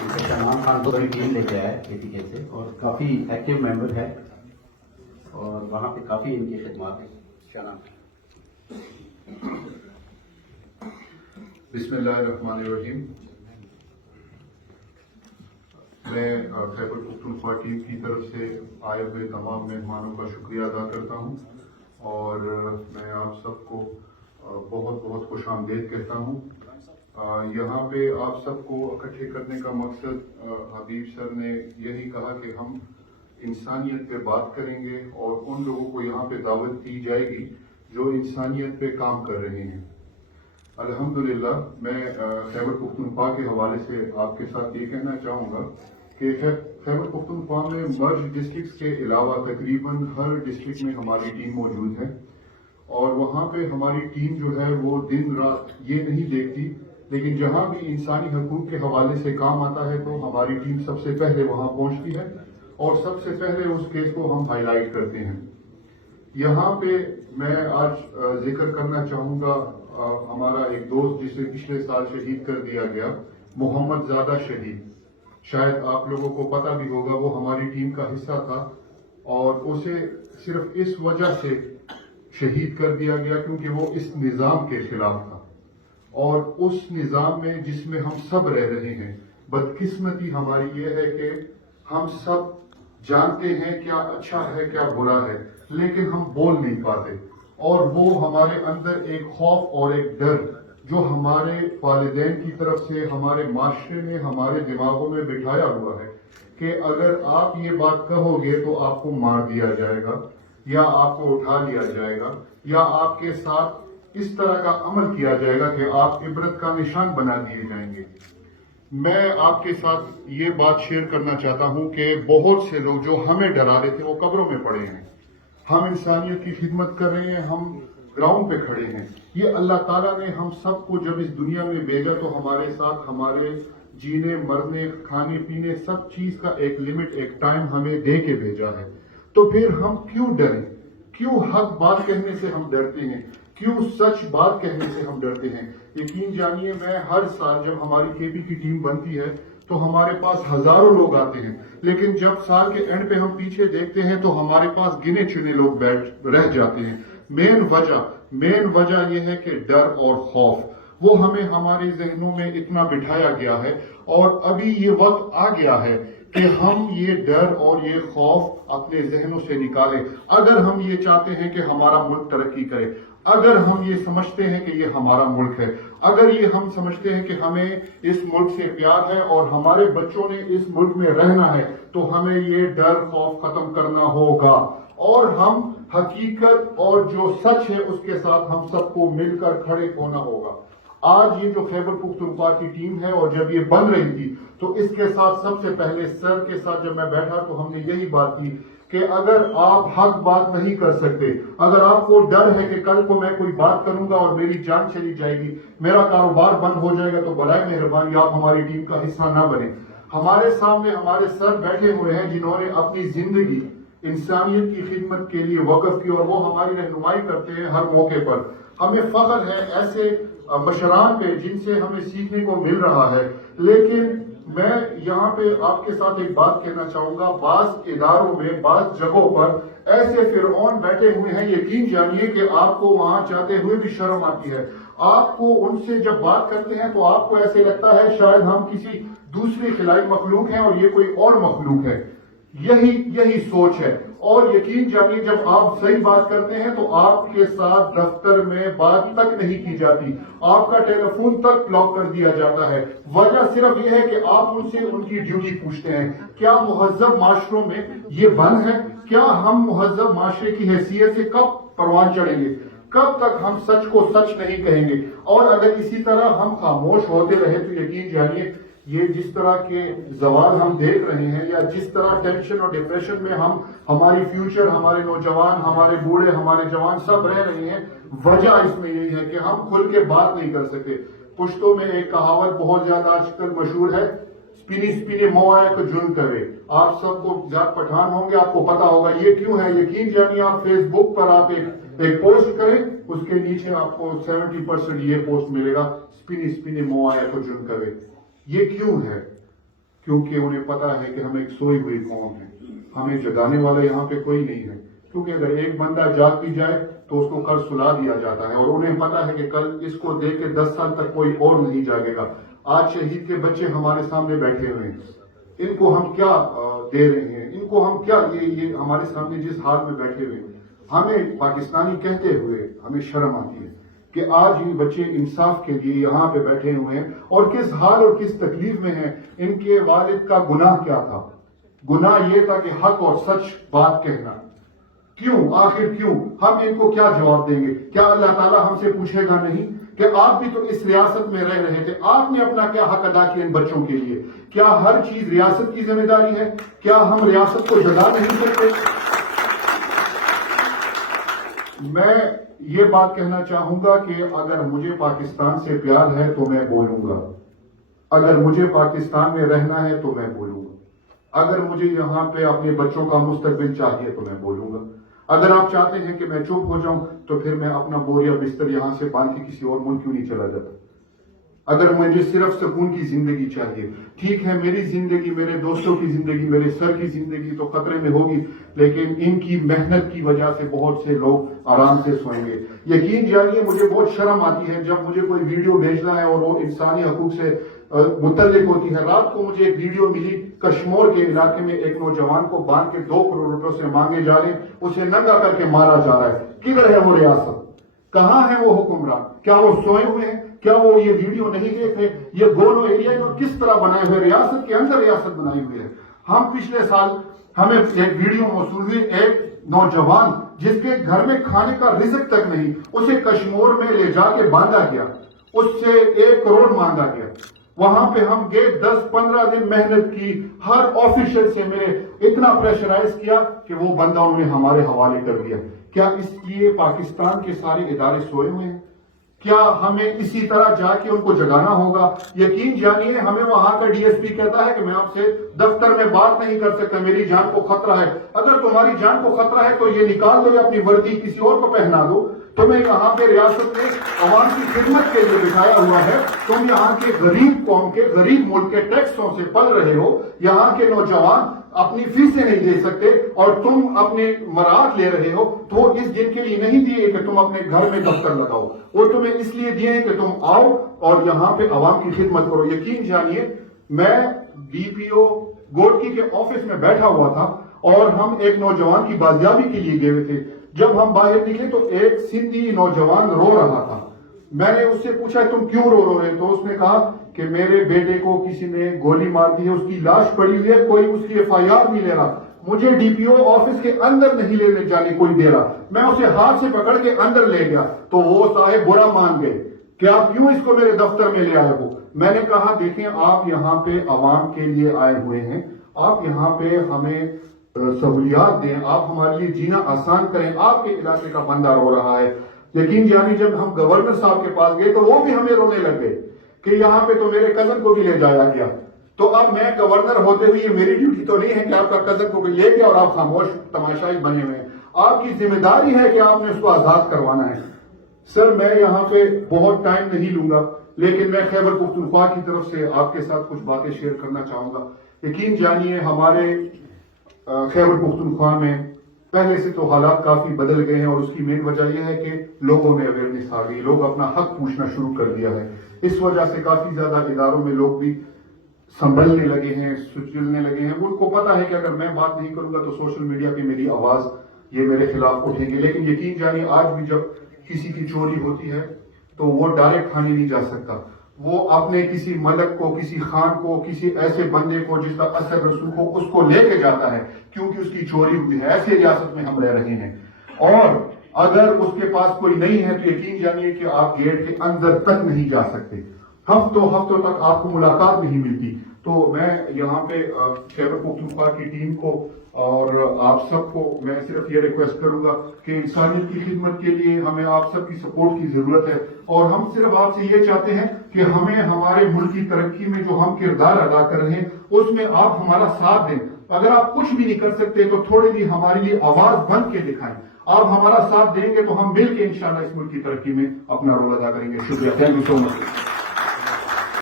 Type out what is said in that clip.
شاہنام خان کو بڑی ٹیم لے کے آیا ہے ATK سے اور کافی ایکٹیو ممبر ہے اور وہاں پہ کافی ان کی خدمات ہیں. شاہنام. بسم اللہ الرحمن الرحیم. میں خیبر پختونخوا ٹیم کی طرف سے آئے ہوئے تمام مہمانوں کا شکریہ ادا کرتا ہوں اور میں آپ سب کو بہت بہت خوش آمدید کہتا ہوں. یہاں پہ آپ سب کو اکٹھے کرنے کا مقصد حبیب سر نے یہی کہا کہ ہم انسانیت پہ بات کریں گے اور ان لوگوں کو یہاں پہ دعوت دی جائے گی جو انسانیت پہ کام کر رہے ہیں. الحمدللہ میں خیبر پختونخوا کے حوالے سے آپ کے ساتھ یہ کہنا چاہوں گا کہ خیبر پختونخوا میں مرج ڈسٹرکٹس کے علاوہ تقریباً ہر ڈسٹرکٹ میں ہماری ٹیم موجود ہے اور وہاں پہ ہماری ٹیم جو ہے وہ دن رات یہ نہیں دیکھتی، لیکن جہاں بھی انسانی حقوق کے حوالے سے کام آتا ہے تو ہماری ٹیم سب سے پہلے وہاں پہنچتی ہے اور سب سے پہلے اس کیس کو ہم ہائی لائٹ کرتے ہیں. یہاں پہ میں آج ذکر کرنا چاہوں گا ہمارا ایک دوست جسے پچھلے سال شہید کر دیا گیا، محمد زادہ شہید. شاید آپ لوگوں کو پتہ بھی ہوگا وہ ہماری ٹیم کا حصہ تھا اور اسے صرف اس وجہ سے شہید کر دیا گیا کیونکہ وہ اس نظام کے خلاف تھا اور اس نظام میں جس میں ہم سب رہ رہے ہیں. بدقسمتی ہماری یہ ہے کہ ہم سب جانتے ہیں کیا اچھا ہے کیا برا ہے، لیکن ہم بول نہیں پاتے اور وہ ہمارے اندر ایک خوف اور ایک ڈر جو ہمارے والدین کی طرف سے ہمارے معاشرے میں ہمارے دماغوں میں بٹھایا ہوا ہے کہ اگر آپ یہ بات کہو گے تو آپ کو مار دیا جائے گا یا آپ کو اٹھا لیا جائے گا یا آپ کے ساتھ اس طرح کا عمل کیا جائے گا کہ آپ عبرت کا نشان بنا دیے جائیں گے. میں آپ کے ساتھ یہ بات شیئر کرنا چاہتا ہوں کہ بہت سے لوگ جو ہمیں ڈرا رہے تھے وہ قبروں میں پڑے ہیں. ہم انسانیت کی خدمت کر رہے ہیں، ہم گراؤنڈ پہ کھڑے ہیں. یہ اللہ تعالیٰ نے ہم سب کو جب اس دنیا میں بھیجا تو ہمارے ساتھ ہمارے جینے مرنے کھانے پینے سب چیز کا ایک لمٹ ایک ٹائم ہمیں دے کے بھیجا ہے. تو پھر ہم کیوں ڈریں؟ کیوں حق بات کہنے سے ہم ڈرتے ہیں؟ کیوں سچ بات کہنے سے ہم ڈرتے ہیں؟ یقین جانیے میں ہر سال جب ہماری KP کی ٹیم بنتی ہے تو ہمارے پاس ہزاروں لوگ آتے ہیں، لیکن جب سال کے اینڈ پہ ہم پیچھے دیکھتے ہیں تو ہمارے پاس گنے چنے لوگ رہ جاتے ہیں. مین وجہ یہ ہے کہ ڈر اور خوف وہ ہمیں ہمارے ذہنوں میں اتنا بٹھایا گیا ہے اور ابھی یہ وقت آ گیا ہے کہ ہم یہ ڈر اور یہ خوف اپنے ذہنوں سے نکالیں. اگر ہم یہ چاہتے ہیں کہ ہمارا ملک ترقی کرے، اگر ہم یہ سمجھتے ہیں کہ یہ ہمارا ملک ہے، اگر یہ ہم سمجھتے ہیں کہ ہمیں اس ملک سے پیار ہے اور ہمارے بچوں نے اس ملک میں رہنا ہے، تو ہمیں یہ ڈر خوف ختم کرنا ہوگا اور ہم حقیقت اور جو سچ ہے اس کے ساتھ ہم سب کو مل کر کھڑے ہونا ہوگا. آج یہ جو خیبر پختونخوا کی ٹیم ہے اور جب یہ بن رہی تھی تو اس کے ساتھ سب سے پہلے سر کے ساتھ جب میں بیٹھا تو ہم نے یہی بات کی کہ اگر آپ حق بات نہیں کر سکتے، اگر آپ کو ڈر ہے کہ کل کو میں کوئی بات کروں گا اور میری جان چلی جائے گی، میرا کاروبار بند ہو جائے گا، تو برائے مہربانی آپ ہماری ٹیم کا حصہ نہ بنیں. ہمارے سامنے ہمارے سر بیٹھے ہوئے ہیں جنہوں نے اپنی زندگی انسانیت کی خدمت کے لیے وقف کی اور وہ ہماری رہنمائی کرتے ہیں ہر موقع پر. ہمیں فخر ہے ایسے مشران پہ جن سے ہمیں سیکھنے کو مل رہا ہے. لیکن میں یہاں پہ آپ کے ساتھ ایک بات کہنا چاہوں گا، بعض اداروں میں بعض جگہوں پر ایسے فرعون بیٹھے ہوئے ہیں، یقین جانیے کہ آپ کو وہاں جاتے ہوئے بھی شرم آتی ہے. آپ کو ان سے جب بات کرتے ہیں تو آپ کو ایسے لگتا ہے شاید ہم کسی دوسری خلائی مخلوق ہیں اور یہ کوئی اور مخلوق ہے. یہی سوچ ہے اور یقین جانیے جب آپ صحیح بات کرتے ہیں تو آپ کے ساتھ دفتر میں بات تک نہیں کی جاتی، آپ کا ٹیلی فون تک بلاک کر دیا جاتا ہے. وجہ صرف یہ ہے کہ آپ ان سے ان کی ڈیوٹی پوچھتے ہیں. کیا مہذب معاشروں میں یہ بند ہے؟ کیا ہم مہذب معاشرے کی حیثیت سے کب پروان چڑھیں گے؟ کب تک ہم سچ کو سچ نہیں کہیں گے؟ اور اگر اسی طرح ہم خاموش ہوتے رہے تو یقین جانیے یہ جس طرح کے زوال ہم دیکھ رہے ہیں یا جس طرح ٹینشن اور ڈپریشن میں ہماری فیوچر، ہمارے نوجوان، ہمارے بوڑھے، ہمارے جوان سب رہ رہے ہیں، وجہ اس میں یہی ہے کہ ہم کھل کے بات نہیں کر سکتے. پشتوں میں ایک کہاوت بہت زیادہ آج کل مشہور ہے، سپینے موائے کو جن کرے. آپ سب کو زیادہ پٹھان ہوں گے، آپ کو پتا ہوگا یہ کیوں ہے. یقین جانیے آپ فیس بک پر آپ ایک پوسٹ کریں، اس کے نیچے آپ کو 70% یہ پوسٹ ملے گا، سپینے موائے کو جن کرے. یہ کیوں ہے؟ کیونکہ انہیں پتا ہے کہ ہم ایک سوئی ہوئی قوم ہیں، ہمیں جگانے والا یہاں پہ کوئی نہیں ہے، کیونکہ اگر ایک بندہ جاگ بھی جائے تو اس کو کل سلا دیا جاتا ہے، اور انہیں پتا ہے کہ کل اس کو دیکھ کے 10 سال تک کوئی اور نہیں جاگے گا۔ آج شہید کے بچے ہمارے سامنے بیٹھے ہوئے ہیں، ان کو ہم کیا دے رہے ہیں، ان کو ہم کیا، یہ ہمارے سامنے جس حال میں بیٹھے ہوئے ہیں، ہمیں پاکستانی کہتے ہوئے ہمیں شرم آتی ہے کہ آج یہ بچے انصاف کے لیے یہاں پہ بیٹھے ہوئے ہیں، اور کس حال اور کس تکلیف میں ہیں۔ ان کے والد کا گناہ کیا تھا؟ گناہ یہ تھا کہ حق اور سچ بات کہنا۔ کیوں؟ آخر کیوں؟ ہم ان کو کیا جواب دیں گے؟ کیا اللہ تعالیٰ ہم سے پوچھے گا نہیں کہ آپ بھی تو اس ریاست میں رہ رہے تھے، آپ نے اپنا کیا حق ادا کیا ان بچوں کے لیے؟ کیا ہر چیز ریاست کی ذمہ داری ہے؟ کیا ہم ریاست کو جگا نہیں سکتے؟ میں یہ بات کہنا چاہوں گا کہ اگر مجھے پاکستان سے پیار ہے تو میں بولوں گا، اگر مجھے پاکستان میں رہنا ہے تو میں بولوں گا، اگر مجھے یہاں پہ اپنے بچوں کا مستقبل چاہیے تو میں بولوں گا۔ اگر آپ چاہتے ہیں کہ میں چپ ہو جاؤں تو پھر میں اپنا بوریا بستر یہاں سے باندھ کے کسی اور ملک کیوں نہیں چلا جاتا؟ اگر مجھے صرف سکون کی زندگی چاہیے، ٹھیک ہے، میری زندگی، میرے دوستوں کی زندگی، میرے سر کی زندگی تو خطرے میں ہوگی، لیکن ان کی محنت کی وجہ سے بہت سے لوگ آرام سے سوئیں گے۔ یقین جانیے مجھے بہت شرم آتی ہے جب مجھے کوئی ویڈیو بھیجنا ہے اور وہ انسانی حقوق سے متعلق ہوتی ہے۔ رات کو مجھے ایک ویڈیو ملی، کشمور کے علاقے میں ایک نوجوان کو باندھ کے 2 کروڑ روپے سے مانگے جا رہے ہیں، اسے ننگا کر کے مارا جا رہا ہے۔ کدھر ہے وہ ریاست؟ کہاں ہے وہ حکمران؟ کیا وہ سوئے ہوئے ہیں؟ کیا وہ یہ ویڈیو نہیں دیکھ رہے؟ یہ گولو ایریا کو کس طرح بنائے ہوئے، ریاست کے اندر ریاست بنائی ہوئی ہے۔ ہم پچھلے سال ہمیں ایک ویڈیو موصول ہوئی، ایک نوجوان جس کے گھر میں کھانے کا رزق تک نہیں، اسے کشمور میں لے جا کے باندھا گیا، اس سے 1 کروڑ مانگا گیا۔ وہاں پہ ہم گئے، 10-15 دن محنت کی، ہر آفیشل سے میں اتنا پریشرائز کیا کہ وہ بندہ انہوں نے ہمارے حوالے کر دیا۔ کیا اس لیے پاکستان کے سارے ادارے سوئے ہوئے ہیں؟ کیا ہمیں اسی طرح جا کے ان کو جگانا ہوگا؟ یقین جانیے ہمیں وہاں کا ڈی ایس پی کہتا ہے کہ میں آپ سے دفتر میں بات نہیں کر سکتا، میری جان کو خطرہ ہے۔ اگر تمہاری جان کو خطرہ ہے تو یہ نکال دو یا اپنی وردی کسی اور کو پہنا دو۔ تمہیں یہاں پہ ریاست میں عوام کی خدمت کے لیے بٹھایا ہوا ہے، تم یہاں کے غریب قوم کے، غریب ملک کے ٹیکسوں سے پل رہے ہو، یہاں کے نوجوان اپنی فیسیں نہیں دے سکتے اور تم اپنے مراعات لے رہے ہو، تو وہ اس دن کے لیے نہیں دیے کہ تم اپنے گھر میں دفتر لگاؤ، وہ تمہیں اس لیے دیے ہیں کہ تم آؤ اور یہاں پہ عوام کی خدمت کرو۔ یقین جانیے میں ڈی پی او گوٹکی کے آفس میں بیٹھا ہوا تھا اور ہم ایک نوجوان کی بازیابی کے لیے گئے تھے۔ جب ہم باہر نکلے تو ایک سندھی نوجوان رو رہا تھا۔ میں نے اس سے پوچھا تم کیوں رو رہے؟ تو اس نے کہا کہ میرے بیٹے کو کسی نے گولی مار دی ہے، اس کی لاش پڑی ہوئی ہے، کوئی اس کی ایف آئی آر نہیں لے رہا، مجھے ڈی پی او آفس کے اندر نہیں لینے جانے کوئی دے رہا۔ میں اسے ہاتھ سے پکڑ کے اندر لے گیا تو وہ صاحب برا مان گئے کہ آپ کیوں اس کو میرے دفتر میں لے آئے ہو؟ میں نے کہا دیکھیں آپ یہاں پہ عوام کے لیے آئے ہوئے ہیں، آپ یہاں پہ ہمیں سہولیات دیں، آپ ہمارے لیے جینا آسان کریں، آپ کے علاقے کا بندہ رو رہا ہے۔ لیکن جانی جب ہم گورنر صاحب کے پاس گئے تو وہ بھی ہمیں رونے لگ گئے کہ یہاں پہ تو میرے کزن کو بھی لے جایا گیا۔ تو اب میں گورنر ہوتے ہوئے یہ میری ڈیوٹی تو نہیں ہے کہ آپ کا کزن کو بھی لے گیا اور آپ خاموش تماشائی بنے ہوئے ہیں، آپ کی ذمہ داری ہے کہ آپ نے اس کو آزاد کروانا ہے۔ سر میں یہاں پہ بہت ٹائم نہیں لوں گا، لیکن میں خیبر پختونخوا کی طرف سے آپ کے ساتھ کچھ باتیں شیئر کرنا چاہوں گا۔ یقین جانیے ہمارے خیبر پختونخوا میں پہلے سے تو حالات کافی بدل گئے ہیں، اور اس کی مین وجہ یہ ہے کہ لوگوں میں اویئرنیس آ گئی، لوگ اپنا حق پوچھنا شروع کر دیا ہے۔ اس وجہ سے کافی زیادہ اداروں میں لوگ بھی سنبھلنے لگے ہیں، سچلنے لگے ہیں۔ ان کو پتا ہے کہ اگر میں بات نہیں کروں گا تو سوشل میڈیا پہ میری آواز یہ میرے خلاف اٹھیں گے۔ لیکن یقین جانیے آج بھی جب کسی کی چوری ہوتی ہے تو وہ ڈائریکٹ تھانے نہیں جا سکتا، وہ اپنے کسی ملک کو، کسی خان کو، کسی ایسے بندے کو جس کا اثر رسوخ ہو اس کو لے کے جاتا ہے، کیونکہ اس کی چوری ہوئی ہے۔ ایسے ریاست میں ہم رہ رہے ہیں، اور اگر اس کے پاس کوئی نہیں ہے تو یقین جانیے کہ آپ گیٹ کے اندر تک نہیں جا سکتے، ہفتوں تک آپ کو ملاقات نہیں ملتی۔ تو میں یہاں پہ خیبر پختونخوا کی ٹیم کو اور آپ سب کو میں صرف یہ ریکویسٹ کروں گا کہ انسانیت کی خدمت کے لیے ہمیں آپ سب کی سپورٹ کی ضرورت ہے، اور ہم صرف آپ سے یہ چاہتے ہیں کہ ہمیں ہمارے ملک کی ترقی میں جو ہم کردار ادا کر رہے ہیں اس میں آپ ہمارا ساتھ دیں۔ اگر آپ کچھ بھی نہیں کر سکتے تو تھوڑی بھی ہمارے لیے آواز بن کے دکھائیں، آپ ہمارا ساتھ دیں گے تو ہم مل کے انشاءاللہ اس ملک کی ترقی میں اپنا رول ادا کریں گے۔ شکریہ، تھینک یو سو مچ۔